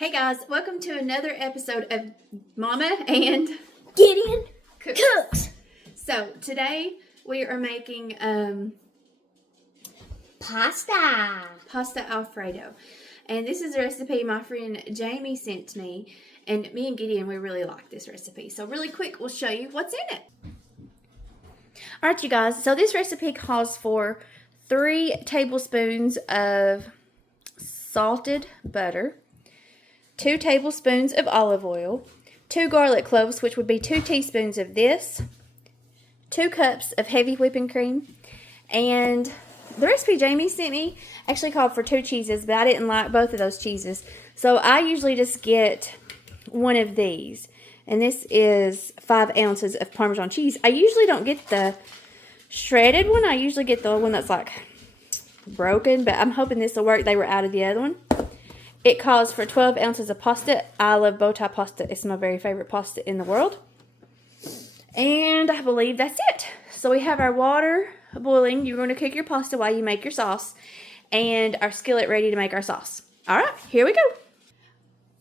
Hey guys, welcome to another episode of Mama and Gideon Cooks. So today we are making pasta Alfredo, and this is a recipe my friend Jamie sent me, and me and Gideon we really like this recipe. So really quick, we'll show you what's in it. All right, you guys. So this recipe calls for 3 tablespoons of salted butter, 2 tablespoons of olive oil, 2 garlic cloves, which would be 2 teaspoons of this, 2 cups of heavy whipping cream, and the recipe Jamie sent me actually called for 2 cheeses, but I didn't like both of those cheeses. So I usually just get one of these, and this is 5 ounces of Parmesan cheese. I usually don't get the shredded one. I usually get the one that's like broken, but I'm hoping this will work. They were out of the other one. It calls for 12 ounces of pasta. I love bow tie pasta. It's my very favorite pasta in the world. And I believe that's it. So we have our water boiling. You're going to cook your pasta while you make your sauce. And our skillet ready to make our sauce. All right, here we go.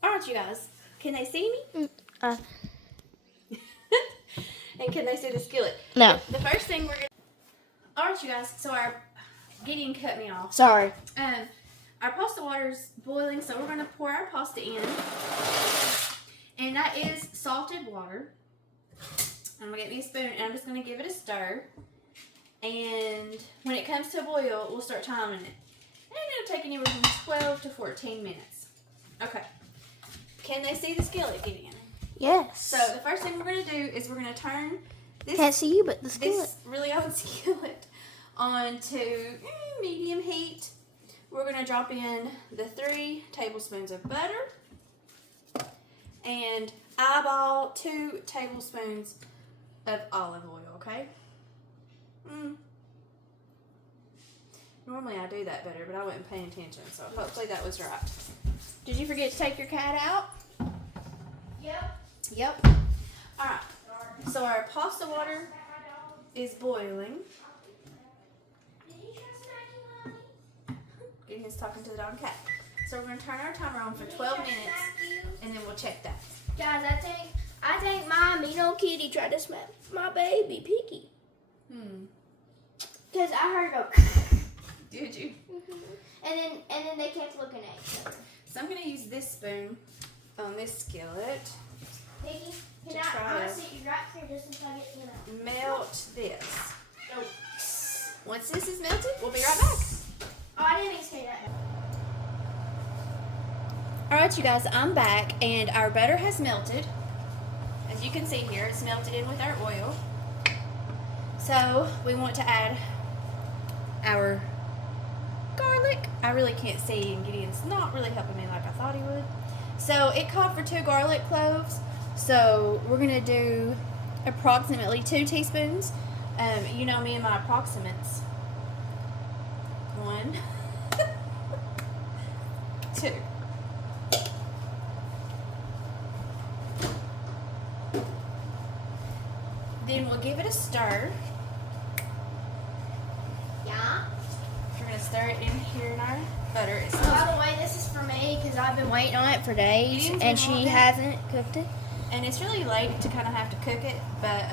All right, you guys. Can they see me? And can they see the skillet? No. The first thing we're going to... All right, you guys. So our... Gideon cut me off. Sorry. Our pasta water's boiling, so we're going to pour our pasta in. And that is salted water. I'm going to get me a spoon, and I'm just going to give it a stir. And when it comes to a boil, we'll start timing it. And it'll take anywhere from 12 to 14 minutes. Okay. Can they see the skillet, Gideon? Yes. So the first thing we're going to do is we're going to turn this... Can't see you, but the skillet. This really old skillet onto medium heat. We're going to drop in the 3 tablespoons of butter and eyeball 2 tablespoons of olive oil, okay? Normally I do that better, but I wasn't paying attention, so hopefully that was right. Did you forget to take your cat out? Yep. Alright, so our pasta water is boiling. Gideon's talking to the dog and cat. So we're going to turn our timer on for 12 minutes, and then we'll check that. Guys, I think my mean old kitty tried to smack my baby Piggy. Because I heard her go. Did you? And then they kept looking at each other. So I'm going to use this spoon on this skillet. Piggy, To can try I want to to sit you right here just until I get to the melt this. Oh. Once this is melted, we'll be right back. Oh, I didn't mean to say that. Alright, you guys, I'm back, and our butter has melted. As you can see here, it's melted in with our oil. So, we want to add our garlic. I really can't see, and Gideon's not really helping me like I thought he would. So, it called for 2 garlic cloves. So, we're going to do approximately 2 teaspoons. You know me and my approximates. 1, 2. Then we'll give it a stir. Yeah. We're going to stir it in here in our butter. It By smells, the way, this is for me because I've been waiting on it for days, You didn't and want she that? hasn't cooked it. and it's really late to kind of have to cook it, but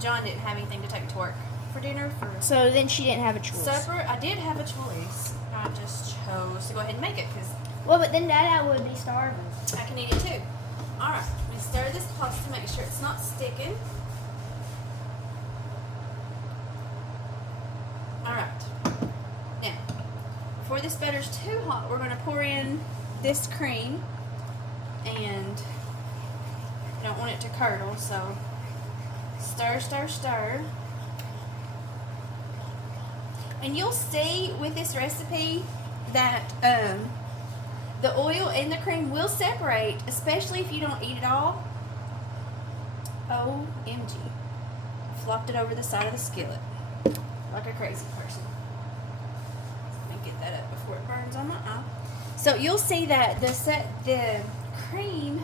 John didn't have anything to take to work for dinner. For So then she didn't have a choice. supper, I did have a choice. I just chose to go ahead and make it because Well, but then Dada would be starving. I can eat it too. Alright, we stir this pasta to make sure it's not sticking. Alright. Now, before this butter's too hot, we're going to pour in this cream. And you don't want it to curdle, so stir, stir, stir. And you'll see with this recipe that the oil and the cream will separate, especially if you don't eat it all. OMG. Flopped it over the side of the skillet like a crazy person. Let me get that up before it burns on my eye. So you'll see that the cream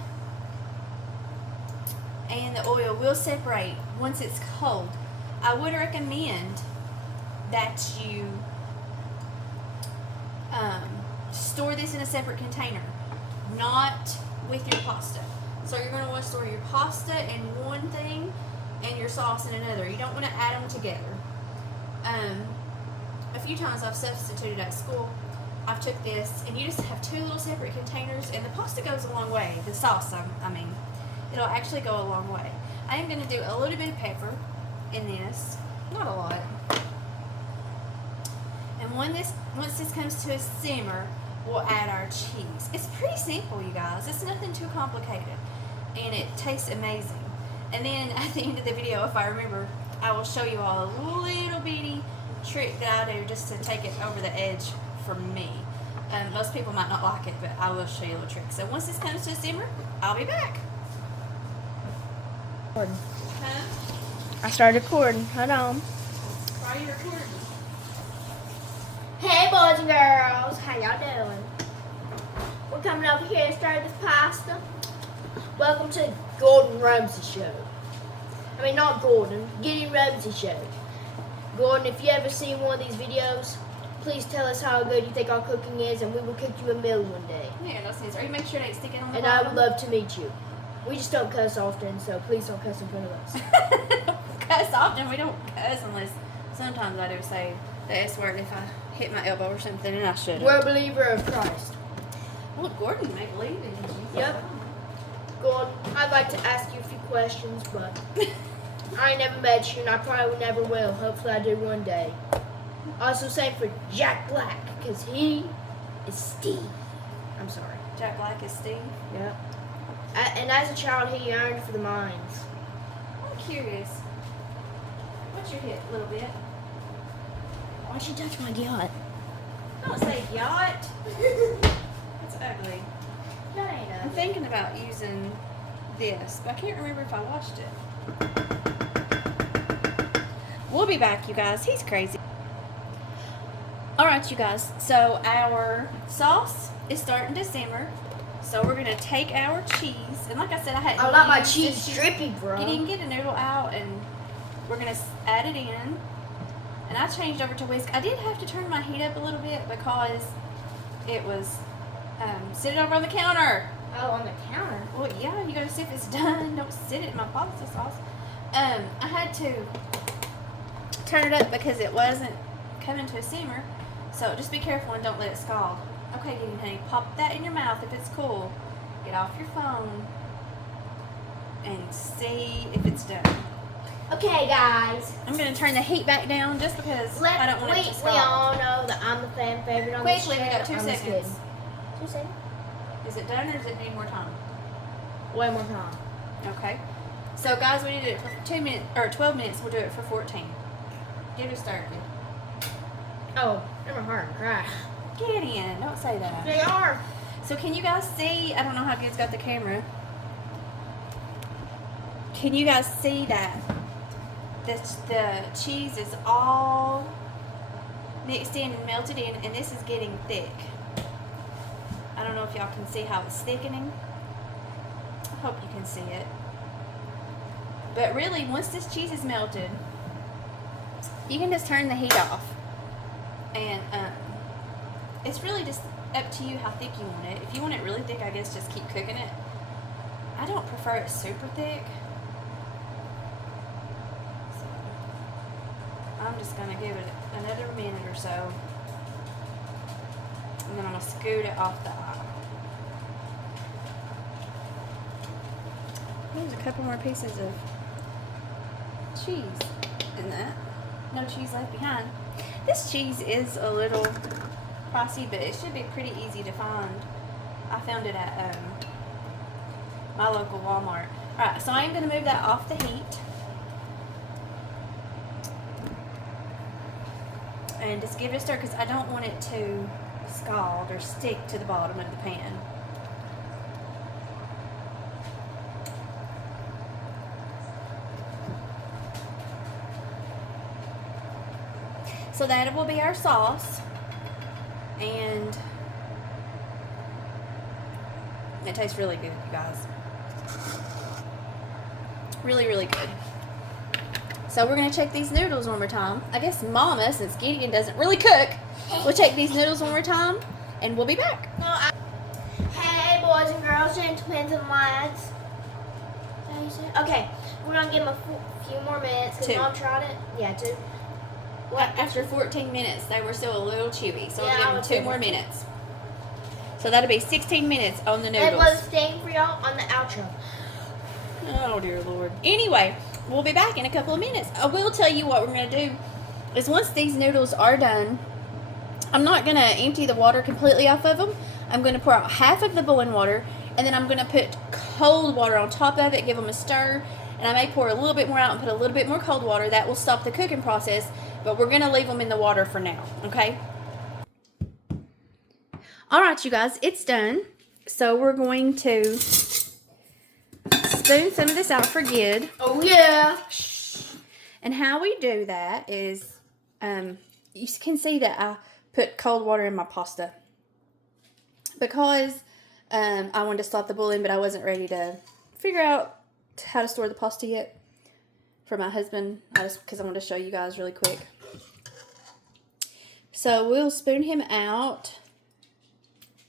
and the oil will separate once it's cold. I would recommend that you store this in a separate container not with your pasta. So you're going to want to store your pasta in one thing and your sauce in another. You don't want to add them together. A few times I've substituted at school. I've took this, and you just have two little separate containers, and the pasta goes a long way. The sauce, I mean, it'll actually go a long way. I am going to do a little bit of pepper in this, not a lot. And once this comes to a simmer, we'll add our cheese. It's pretty simple, you guys. It's nothing too complicated, and it tastes amazing. And then at the end of the video, if I remember, I will show you all a little bitty trick that I do just to take it over the edge for me. Most people might not like it, but I will show you a little trick. So once this comes to a simmer, I'll be back. Huh? I started recording. Hold on. Why are you recording? Hey, boys and girls. How y'all doing? We're coming over here to start this pasta. Welcome to Gordon Ramsay Show. I mean, not Gordon. Gideon Ramsay Show. Gordon, if you ever see one of these videos, please tell us how good you think our cooking is, and we will cook you a meal one day. Yeah, no sense. Are you make sure they sticking on the And bottom? I would love to meet you. We just don't cuss often, so please don't cuss in front of us. Cuss often. We don't cuss unless sometimes I do say the S word if I hit my elbow or something, and I shouldn't. We're a believer of Christ. Well, Gordon may believe in Jesus. Yep. Gordon, I'd like to ask you a few questions, but I ain't never met you, and I probably never will. Hopefully I do one day. Also same for Jack Black, because he is Steve. I'm sorry. Jack Black is Steve. Yep. And as a child, he yearned for the mines. I'm curious. What's your hit a little bit? Why'd you touch my yacht? Don't say yacht. That's ugly. That ain't I'm thinking about using this, but I can't remember if I washed it. We'll be back, you guys. He's crazy. Alright, you guys. So our sauce is starting to simmer. So we're going to take our cheese. And like I said, I like my cheese drippy, bro. You didn't get a noodle out, and we're going to add it in. And I changed over to whisk. I did have to turn my heat up a little bit because it was sitting over on the counter. Oh, on the counter? Well, yeah, you gotta see if it's done. Don't sit it in my pasta sauce. I had to turn it up because it wasn't coming to a simmer. So just be careful and don't let it scald. Okay, Gideon, honey, pop that in your mouth if it's cool. Get off your phone and see if it's done. Okay, guys. I'm gonna turn the heat back down just because I don't want it to We scald. all know that I'm the fan favorite on this show. Quickly, we got 2 I'm just seconds. kidding. 2 seconds? Is it done or does it need more time? Way more time. Okay. So guys, we did it for 2 minutes or 12 minutes. We'll do it for 14. Get it started. Oh, they're my heart and cry. Gideon, don't say that. They are. So can you guys see? I don't know how good's got the camera. Can you guys see that the cheese is all mixed in and melted in, and this is getting thick? I don't know if y'all can see how it's thickening. I hope you can see it. But really, once this cheese is melted, you can just turn the heat off. And it's really just up to you how thick you want it. If you want it really thick, I guess just keep cooking it. I don't prefer it super thick. So I'm just going to give it another minute or so. And then I'm going to scoot it off the eye. There's a couple more pieces of cheese in that. No cheese left behind. This cheese is a little pricey, but it should be pretty easy to find. I found it at my local Walmart. Alright, so I'm going to move that off the heat. And just give it a stir because I don't want it to scald or stick to the bottom of the pan. So that will be our sauce, and it tastes really good, you guys. Really, really good. So we're going to check these noodles one more time. I guess Mama, since Gideon doesn't really cook, will check these noodles one more time, and we'll be back. Hey, boys minutes, depends on lags. Okay, we're gonna give them a few more minutes. 2. Mom tried it. Yeah, 2. What? After 14 minutes, they were still a little chewy. So Yeah, we'll give them 2 more minutes. So that'll be 16 minutes on the noodles. And we'll stay for y'all on the outro. Oh, dear Lord. Anyway, we'll be back in a couple of minutes. I will tell you what we're going to do is once these noodles are done, I'm not going to empty the water completely off of them. I'm going to pour out half of the boiling water, and then I'm going to put cold water on top of it, give them a stir, and I may pour a little bit more out and put a little bit more cold water. That will stop the cooking process, but we're going to leave them in the water for now, okay? All right, you guys, it's done. So we're going to spoon some of this out for good. Oh, yeah. And how we do that is, you can see that I put cold water in my pasta because I wanted to stop the boiling, but I wasn't ready to figure out how to store the pasta yet for my husband. Because I wanted to show you guys really quick. So we'll spoon him out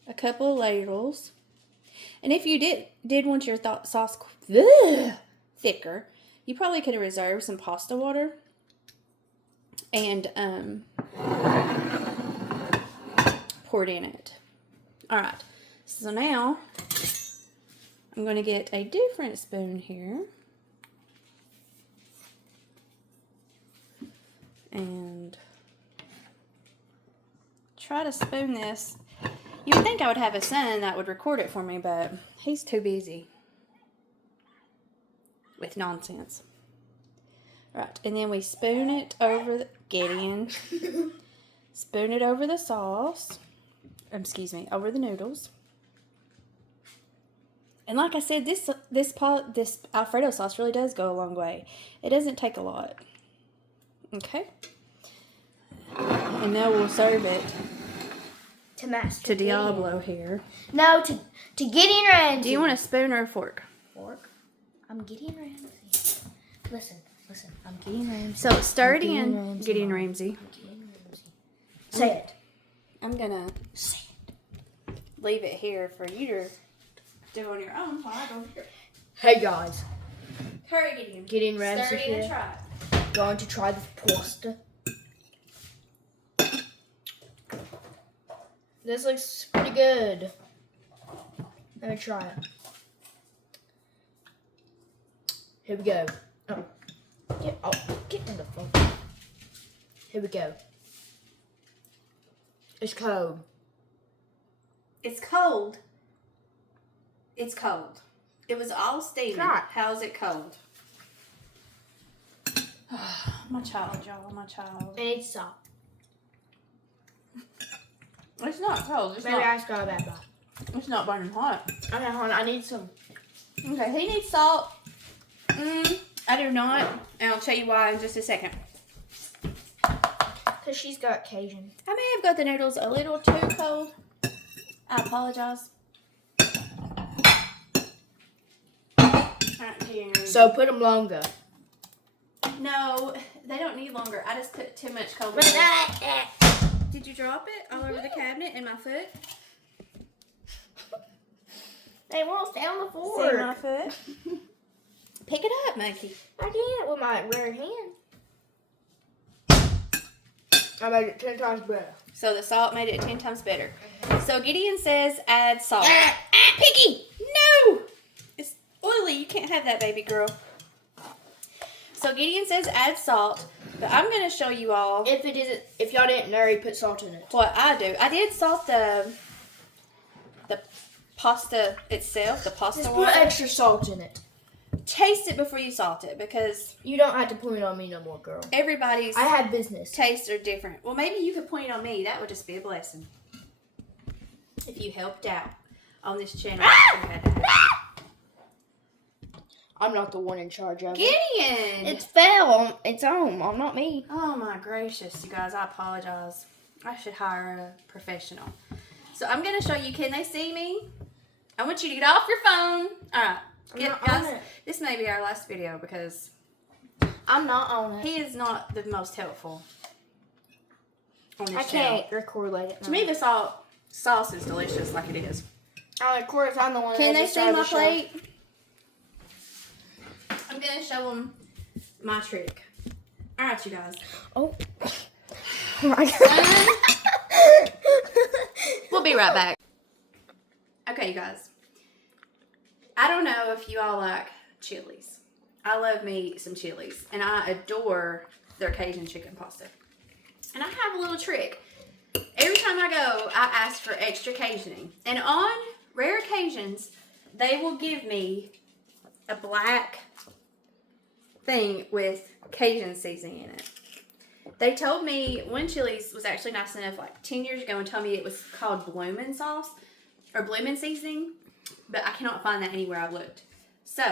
a couple of ladles. And if you did want your sauce thicker, you probably could have reserved some pasta water and poured in it. All right. So now I'm going to get a different spoon here. And try to spoon this. You would think I would have a son that would record it for me, but he's too busy with nonsense. Right, and then we spoon it over Gideon. Spoon it over the sauce. Over the noodles. And like I said, this Alfredo sauce really does go a long way. It doesn't take a lot. Okay. And now we'll serve it to Diablo here. No, to Gideon Ramsay. Do you want a spoon or a fork? Fork? I'm Gideon Ramsay. Listen. I'm Gideon Ramsay. So stir it in, Gideon Ramsay. Say it. I'm gonna leave it here for you to do on your own while I go here. Hey guys. Hurry, Gideon. Gideon Ramsay Stir it in here. and try it. Going to try this pasta. This looks pretty good. Let me try it. Here we go. Get in the phone. Here we go. It's cold. It's cold. It's cold. It was all steaming. Try it. How's it cold? My child, y'all. My child. And it's salt. It's not cold. Maybe I just got a bad bite. It's not burning hot. Okay, hold on. I need some. Okay, he needs salt. I do not. And I'll tell you why in just a second. Because she's got Cajun. I may have got the noodles a little too cold. I apologize. So put them longer. No, they don't need longer. I just put too much cold water. Did you drop it all over the cabinet and my foot? They won't stay on the floor. See my foot? Pick it up, monkey. I can't with my rare hand. I made it 10 times better. So the salt made it 10 times better. So Gideon says add salt. Piggy! No! It's oily. You can't have that, baby girl. So Gideon says add salt. But I'm going to show you all. If y'all didn't know, he put salt in it. What I do. I did salt the pasta itself, the pasta Just water. put extra salt in it. Taste it before you salt it because You don't have to point it on me no more, girl. everybody's I have business. tastes are different. Well, maybe you could point it on me. That would just be a blessing. If you helped out on this channel. I'm not the one in charge of it. Gideon! It's fell. It's on. I'm not me. Oh my gracious, you guys, I apologize. I should hire a professional. So I'm going to show you, can they see me? I want you to get off your phone. All right. I'm not guys, on it. this may be our last video because I'm not on it. he is not the most helpful on this I channel. can't record like it. To me, the sauce is delicious like it is. Of course, I'm the one. Can that they see decided my to show. plate? I'm going to show them my trick. All right, you guys. Oh. We'll be right back. Okay, you guys. I don't know if you all like chilies. I love me some chilies, and I adore their Cajun chicken pasta. And I have a little trick. Every time I go, I ask for extra Cajuning. And on rare occasions, they will give me a black thing with Cajun seasoning in it. They told me one Chili's was actually nice enough like 10 years ago and told me it was called bloomin' sauce or bloomin' seasoning, but I cannot find that anywhere I've looked. So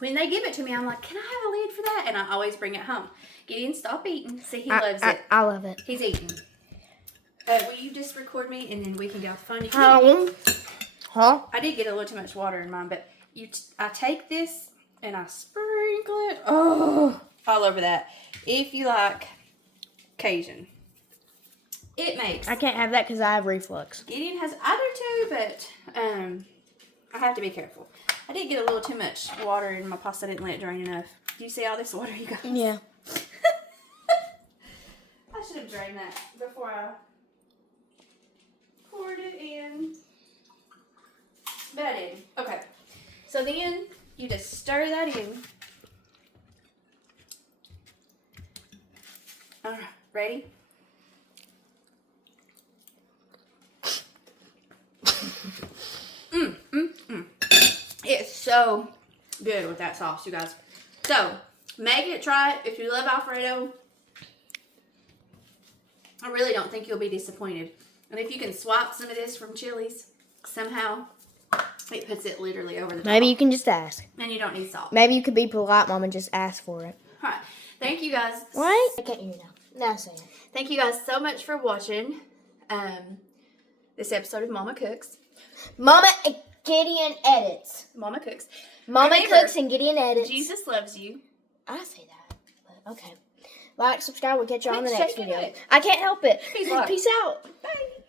when they give it to me, I'm like, can I have a lid for that? And I always bring it home. Gideon, stop eating. See, he loves it. I love it. He's eating. Will you just record me and then we can get off the phone? Huh? I did get a little too much water in mine, but I take this and I sprinkle it all over that. If you like Cajun, it makes. I can't have that because I have reflux. Gideon has either too, but I have to be careful. I did get a little too much water in my pasta. I didn't let it drain enough. Do you see all this water, you guys? Yeah. I should have drained that before I poured it in. But I didn't. Okay. So then you just stir that in. All right. Ready? It's so good with that sauce, you guys. So, make it, try it. If you love Alfredo, I really don't think you'll be disappointed. And if you can swap some of this from Chili's, somehow, it puts it literally over the top. Maybe you can just ask. And you don't need salt. Maybe you could be polite, Mom, and just ask for it. All right. Thank you guys. What? I can't hear you now. Now say it. Thank you guys so much for watching this episode of Mama Cooks. Mama and Gideon edits. Mama Cooks. Mama Remember, cooks and Gideon edits. Jesus loves you. I say that. But okay. Like, subscribe. We'll catch you on the Quit next shaking video. it. I can't help it. Peace out. Peace out. Bye.